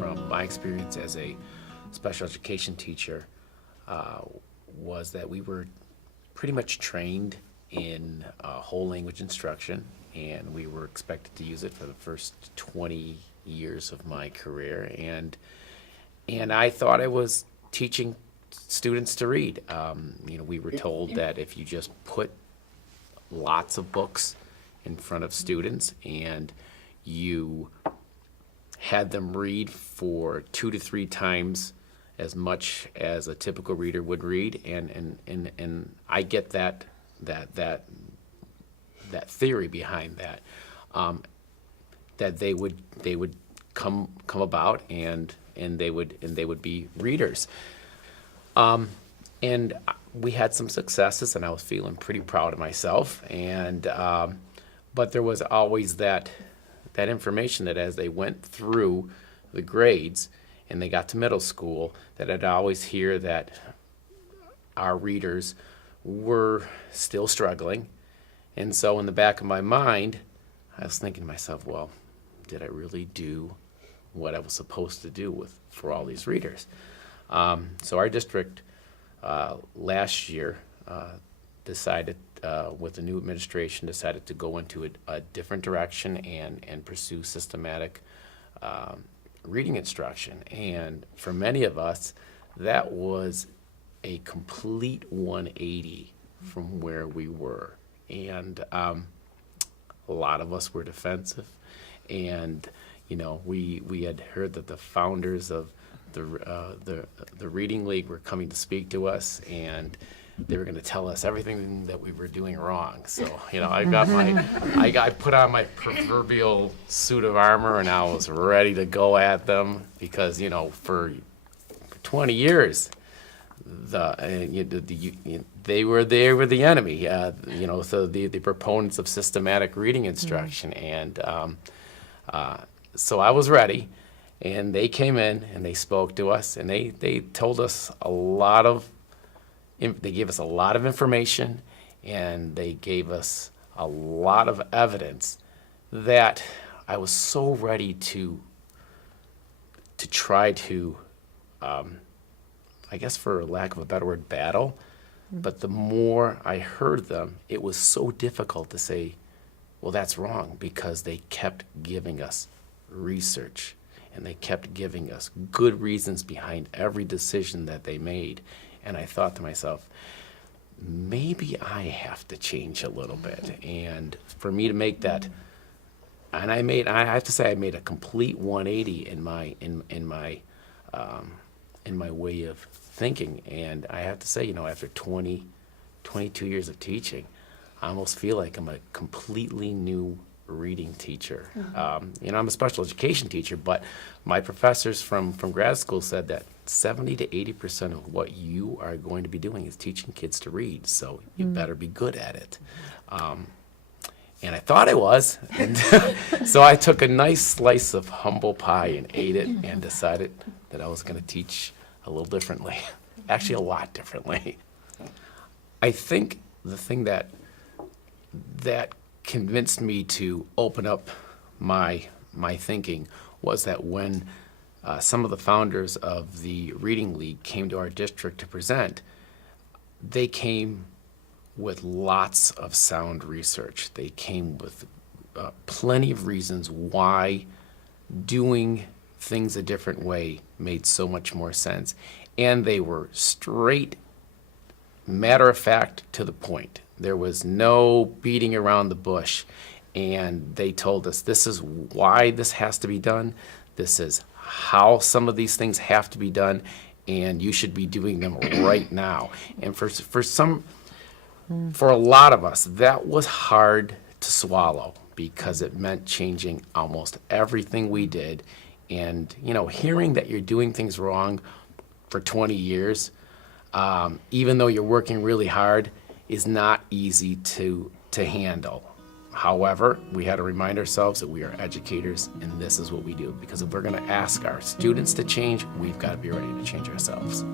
from my experience as a special education teacher was that we were pretty much trained in whole language instruction, and we were expected to use it for the first 20 years of my career. And I thought I was teaching students to read. We were told that if you just put lots of books in front of students and you had them read for 2 to 3 times as much as a typical reader would read, and I get that theory behind that, that they would come about and they would be readers. And we had some successes, and I was feeling pretty proud of myself. And but there was always that information that as they went through the grades and they got to middle school, that I'd always hear that our readers were still struggling. And so in the back of my mind, I was thinking to myself, well, did I really do what I was supposed to do for all these readers? So our district last year decided, with the new administration, decided to go into a different direction and pursue systematic reading instruction. And for many of us, that was a complete 180 from where we were. And a lot of us were defensive. And, we had heard that the founders of the Reading League were coming to speak to us, and they were going to tell us everything that we were doing wrong. So, I put on my proverbial suit of armor, and I was ready to go at them because, for 20 years, they were the enemy. So the proponents of systematic reading instruction, and so I was ready. And they came in and they spoke to us, and they told us they gave us a lot of information, and they gave us a lot of evidence that I was so ready to try to, I guess for lack of a better word, battle. But the more I heard them, it was so difficult to say, well, that's wrong, because they kept giving us research. And they kept giving us good reasons behind every decision that they made. And I thought to myself, maybe I have to change a little bit. And for me to make that, and I have to say I made a complete 180 in my way of thinking. And I have to say, after 22 years of teaching, I almost feel like I'm a completely new reading teacher. I'm a special education teacher, but my professors from grad school said that 70 to 80% of what you are going to be doing is teaching kids to read, so you better be good at it. And I thought I was, and so I took a nice slice of humble pie and ate it and decided that I was going to teach a little differently, actually a lot differently. I think the thing that convinced me to open up my thinking was that when some of the founders of the Reading League came to our district to present, they came with lots of sound research. They came with plenty of reasons why doing things a different way made so much more sense. And they were straight, matter of fact, to the point. There was no beating around the bush, and they told us this is why this has to be done, this is how some of these things have to be done, and you should be doing them right now. And for a lot of us, that was hard to swallow because it meant changing almost everything we did. And hearing that you're doing things wrong for 20 years, even though you're working really hard, is not easy to handle. However, we had to remind ourselves that we are educators and this is what we do. Because if we're going to ask our students to change, we've got to be ready to change ourselves.